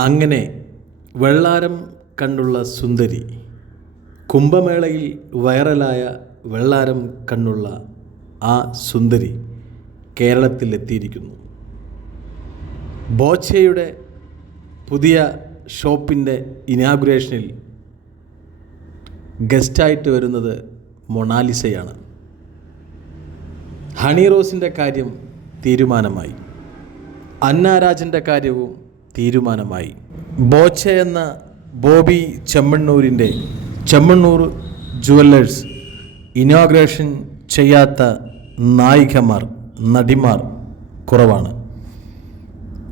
അങ്ങനെ വെള്ളാരം കണ്ണുള്ള സുന്ദരി, കുംഭമേളയിൽ വൈറലായ വെള്ളാരം കണ്ണുള്ള ആ സുന്ദരി കേരളത്തിൽ എത്തിയിരിക്കുന്നു. ബോച്ചയുടെ പുതിയ ഷോപ്പിൻ്റെ ഇനാഗുറേഷനിൽ ഗസ്റ്റായിട്ട് വരുന്നത് മൊണാലിസയാണ്. ഹണി റോസിൻ്റെ കാര്യം തീരുമാനമായി, അന്നാരാജൻ്റെ കാര്യവും തീരുമാനമായി. ബോച്ച എന്ന ബോബി ചെമ്മണ്ണൂരിൻ്റെ ചെമ്മണ്ണൂർ ജുവല്ലേഴ്സ് ഇനോഗ്രേഷൻ ചെയ്യാത്ത നായികമാർ, നടിമാർ കുറവാണ്.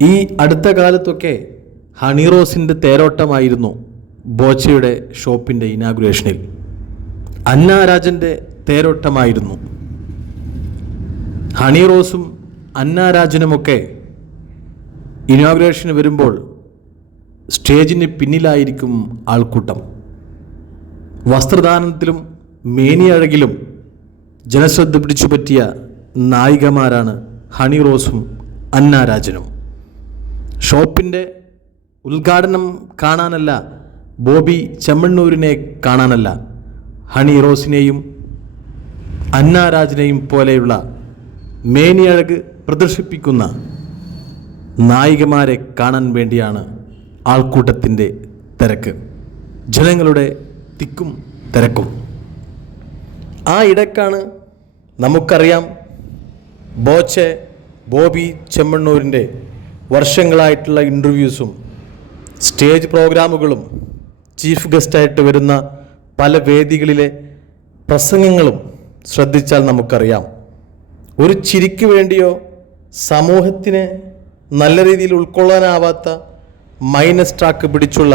ഈ അടുത്ത കാലത്തൊക്കെ ഹണി റോസിൻ്റെ തേരോട്ടമായിരുന്നു ബോച്ചയുടെ ഷോപ്പിൻ്റെ ഇനാഗുറേഷനിൽ. അന്നാരാജൻ്റെ തേരോട്ടമായിരുന്നു. ഹണി റോസും അന്നാരാജനുമൊക്കെ ഇനോഗ്രേഷന് വരുമ്പോൾ സ്റ്റേജിന് പിന്നിലായിരിക്കും ആൾക്കൂട്ടം. വസ്ത്രദാനത്തിലും മേനിയഴകിലും ജനശ്രദ്ധ പിടിച്ചു പറ്റിയ നായികമാരാണ് ഹണി റോസും അന്നാരാജനും. ഷോപ്പിൻ്റെ ഉദ്ഘാടനം കാണാനല്ല, ബോബി ചെമ്മണ്ണൂരിനെ കാണാനല്ല, ഹണി റോസിനെയും അന്നാരാജനെയും പോലെയുള്ള മേനിയഴക് പ്രദർശിപ്പിക്കുന്ന നായികമാരെ കാണാൻ വേണ്ടിയാണ് ആൾക്കൂട്ടത്തിൻ്റെ തിരക്ക്, ജനങ്ങളുടെ തിക്കും തിരക്കും. ആ ഇടക്കാണ് നമുക്കറിയാം ബോബി ചെമ്മണ്ണൂരിൻ്റെ വർഷങ്ങളായിട്ടുള്ള ഇൻ്റർവ്യൂസും സ്റ്റേജ് പ്രോഗ്രാമുകളും ചീഫ് ഗസ്റ്റായിട്ട് വരുന്ന പല വേദികളിലെ പ്രസംഗങ്ങളും ശ്രദ്ധിച്ചാൽ നമുക്കറിയാം, ഒരു ചിരിക്ക് വേണ്ടിയോ സമൂഹത്തിന് നല്ല രീതിയിൽ ഉൾക്കൊള്ളാനാവാത്ത മൈനസ് ട്രാക്ക് പിടിച്ചുള്ള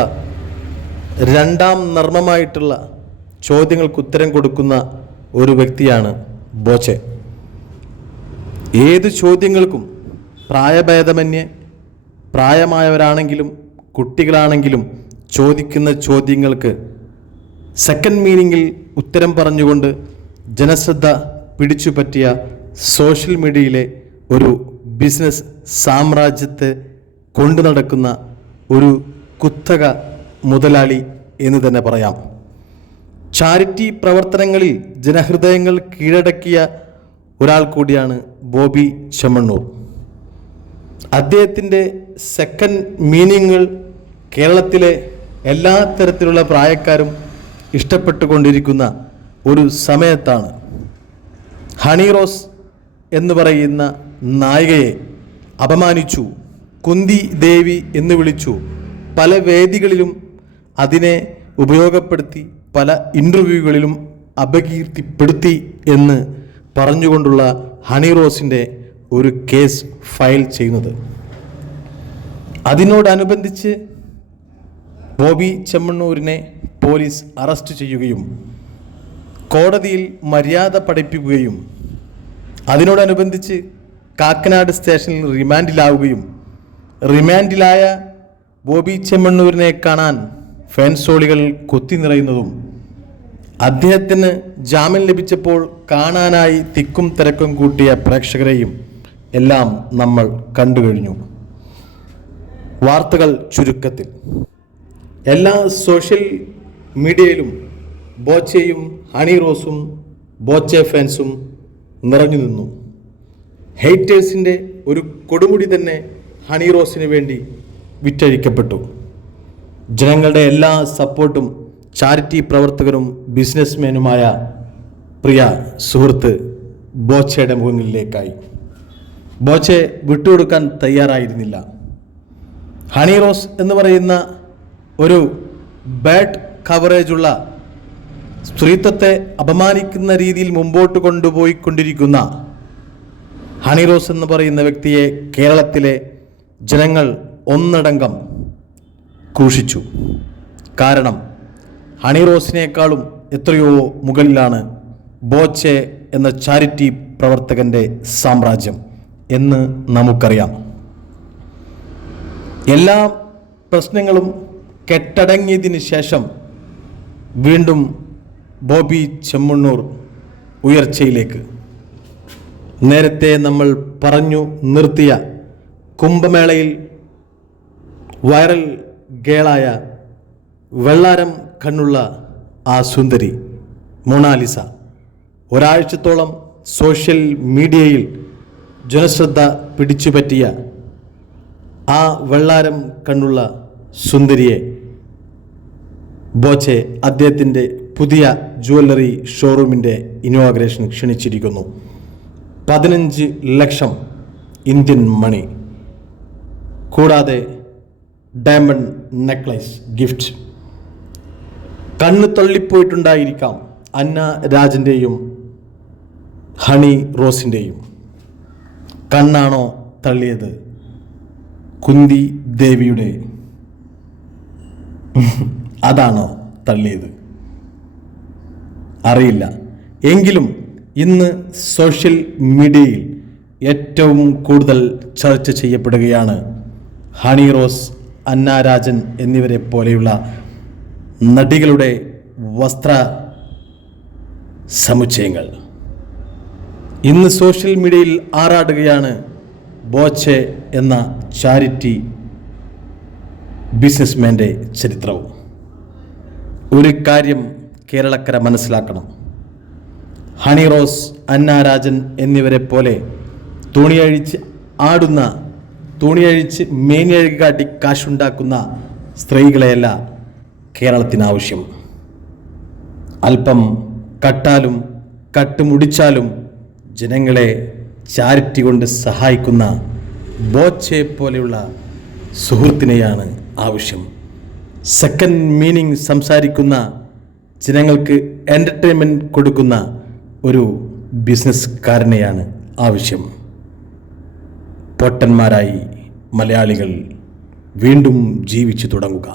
രണ്ടാം നർമ്മമായിട്ടുള്ള ചോദ്യങ്ങൾക്ക് ഉത്തരം കൊടുക്കുന്ന ഒരു വ്യക്തിയാണ് ബോച്ചെ. ഏത് ചോദ്യങ്ങൾക്കും പ്രായഭേദമന്യേ, പ്രായമായവരാണെങ്കിലും കുട്ടികളാണെങ്കിലും ചോദിക്കുന്ന ചോദ്യങ്ങൾക്ക് സെക്കൻഡ് മീനിങ്ങിൽ ഉത്തരം പറഞ്ഞുകൊണ്ട് ജനശ്രദ്ധ പിടിച്ചു പറ്റിയ സോഷ്യൽ മീഡിയയിലെ ഒരു ബിസിനസ് സാമ്രാജ്യത്തെ കൊണ്ടു നടക്കുന്ന ഒരു കുത്തക മുതലാളി എന്ന് തന്നെ പറയാം. ചാരിറ്റി പ്രവർത്തനങ്ങളിൽ ജനഹൃദയങ്ങൾ കീഴടക്കിയ ഒരാൾ കൂടിയാണ് ബോബി ചെമ്മണ്ണൂർ. അദ്ദേഹത്തിൻ്റെ സെക്കൻഡ് മീനിങ്ങുകൾ കേരളത്തിലെ എല്ലാ തരത്തിലുള്ള പ്രായക്കാരും ഇഷ്ടപ്പെട്ടുകൊണ്ടിരിക്കുന്ന ഒരു സമയത്താണ് ഹണി റോസ് എന്ന് പറയുന്ന നായികയെ അപമാനിച്ചു, കുന്തി ദേവി എന്ന് വിളിച്ചു, പല വേദികളിലും അതിനെ ഉപയോഗപ്പെടുത്തി, പല ഇൻ്റർവ്യൂകളിലും അപകീർത്തിപ്പെടുത്തി എന്ന് പറഞ്ഞുകൊണ്ടുള്ള ഹണി റോസിൻ്റെ ഒരു കേസ് ഫയൽ ചെയ്യുന്നത്. അതിനോടനുബന്ധിച്ച് ബോബി ചെമ്മണ്ണൂരിനെ പോലീസ് അറസ്റ്റ് ചെയ്യുകയും കോടതിയിൽ മര്യാദ പഠിപ്പിക്കുകയും അതിനോടനുബന്ധിച്ച് കാക്കനാട് സ്റ്റേഷനിൽ റിമാൻഡിലാവുകയും റിമാൻഡിലായ ബോബി ചെമ്മണ്ണൂരിനെ കാണാൻ ഫാൻസോളികൾ കുത്തി നിറയുന്നതും അദ്ദേഹത്തിന് ജാമ്യം ലഭിച്ചപ്പോൾ കാണാനായി തിക്കും തിരക്കും കൂട്ടിയ പ്രേക്ഷകരെയും എല്ലാം നമ്മൾ കണ്ടു കഴിഞ്ഞു. വാർത്തകൾ ചുരുക്കത്തിൽ, എല്ലാ സോഷ്യൽ മീഡിയയിലും ബോച്ചയും ഹണി റോസും ബോച്ചെ ഫാൻസും നിറഞ്ഞു നിന്നു. ഹേറ്റേഴ്സിൻ്റെ ഒരു കൊടുമുടി തന്നെ ഹണി റോസിന് വേണ്ടി വിറ്റഴിക്കപ്പെട്ടു. ജനങ്ങളുടെ എല്ലാ സപ്പോർട്ടും ചാരിറ്റി പ്രവർത്തകരും ബിസിനസ്മാനുമായ പ്രിയ സുഹൃത്ത് ബോച്ചയുടെ മുഖങ്ങളിലേക്കായി. ബോച്ചെ വിട്ടുകൊടുക്കാൻ തയ്യാറായിരുന്നില്ല. ഹണി റോസ് എന്ന് പറയുന്ന ഒരു ബാഡ് കവറേജുള്ള, സ്ത്രീത്വത്തെ അപമാനിക്കുന്ന രീതിയിൽ മുമ്പോട്ട് കൊണ്ടുപോയിക്കൊണ്ടിരിക്കുന്ന ഹണി റോസ് എന്ന് പറയുന്ന വ്യക്തിയെ കേരളത്തിലെ ജനങ്ങൾ ഒന്നടങ്കം ക്രൂശിച്ചു. കാരണം ഹണി റോസിനേക്കാളും എത്രയോ മുകളിലാണ് ബോച്ചെ എന്ന ചാരിറ്റി പ്രവർത്തകൻ്റെ സാമ്രാജ്യം എന്ന് നമുക്കറിയാം. എല്ലാ പ്രശ്നങ്ങളും കെട്ടടങ്ങിയതിന് ശേഷം വീണ്ടും ബോബി ചെമ്മണ്ണൂർ ഉയർച്ചയിലേക്ക്. നേരത്തെ നമ്മൾ പറഞ്ഞു നിർത്തിയ കുംഭമേളയിൽ വൈറൽ ഗേളായ വെള്ളാരം കണ്ണുള്ള ആ സുന്ദരി മൊണാലിസ ഒരാഴ്ചത്തോളം സോഷ്യൽ മീഡിയയിൽ ജനശ്രദ്ധ പിടിച്ചുപറ്റിയ ആ വെള്ളാരം കണ്ണുള്ള സുന്ദരിയെ ബോച്ചെ അദ്ദേഹത്തിൻ്റെ പുതിയ ജ്വല്ലറി ഷോറൂമിൻ്റെ ഇനോഗ്രേഷൻ ക്ഷണിച്ചിരിക്കുന്നു. 15 ലക്ഷം ഇന്ത്യൻ മണി, കൂടാതെ ഡയമണ്ട് നെക്ലേസ് ഗിഫ്റ്റ്. കണ്ണ് തള്ളിപ്പോയിട്ടുണ്ടായിരിക്കാം അന്ന രാജിൻ്റെയും ഹണി റോസിൻ്റെയും. കണ്ണാണോ തള്ളിയത്? കുന്തി ദേവിയുടെ അതാണോ തള്ളിയത്? അറിയില്ല. എങ്കിലും ഇന്ന് സോഷ്യൽ മീഡിയയിൽ ഏറ്റവും കൂടുതൽ ചർച്ച ചെയ്യപ്പെടുകയാണ് ഹണി റോസ്, അന്ന രാജൻ എന്നിവരെ പോലെയുള്ള നടികളുടെ വസ്ത്ര സമുച്ചയങ്ങൾ. ഇന്ന് സോഷ്യൽ മീഡിയയിൽ ആറാടുകയാണ് ബോച്ചെ എന്ന ചാരിറ്റി ബിസിനസ്മാൻ്റെ ചരിത്രവും. ഒരു കാര്യം കേരളക്കര മനസ്സിലാക്കണം. ഹണി റോസ്, അന്ന രാജൻ എന്നിവരെ പോലെ തുണിയഴിച്ച് മേനിയഴകി കാട്ടി കാശുണ്ടാക്കുന്ന സ്ത്രീകളെയല്ല കേരളത്തിനാവശ്യം. അല്പം കട്ടാലും കട്ടുമുടിച്ചാലും ജനങ്ങളെ ചാരിറ്റി കൊണ്ട് സഹായിക്കുന്ന ബോച്ചെ പോലെയുള്ള സുഹൃത്തിനെയാണ് ആവശ്യം. സെക്കൻഡ് മീനിങ് സംസാരിക്കുന്ന, ജനങ്ങൾക്ക് എൻ്റർടൈൻമെൻറ്റ് കൊടുക്കുന്ന ഒരു ബിസിനസ്സുകാരനെയാണ് ആവശ്യം. പൊട്ടന്മാരായി മലയാളികൾ വീണ്ടും ജീവിച്ചു തുടങ്ങുക.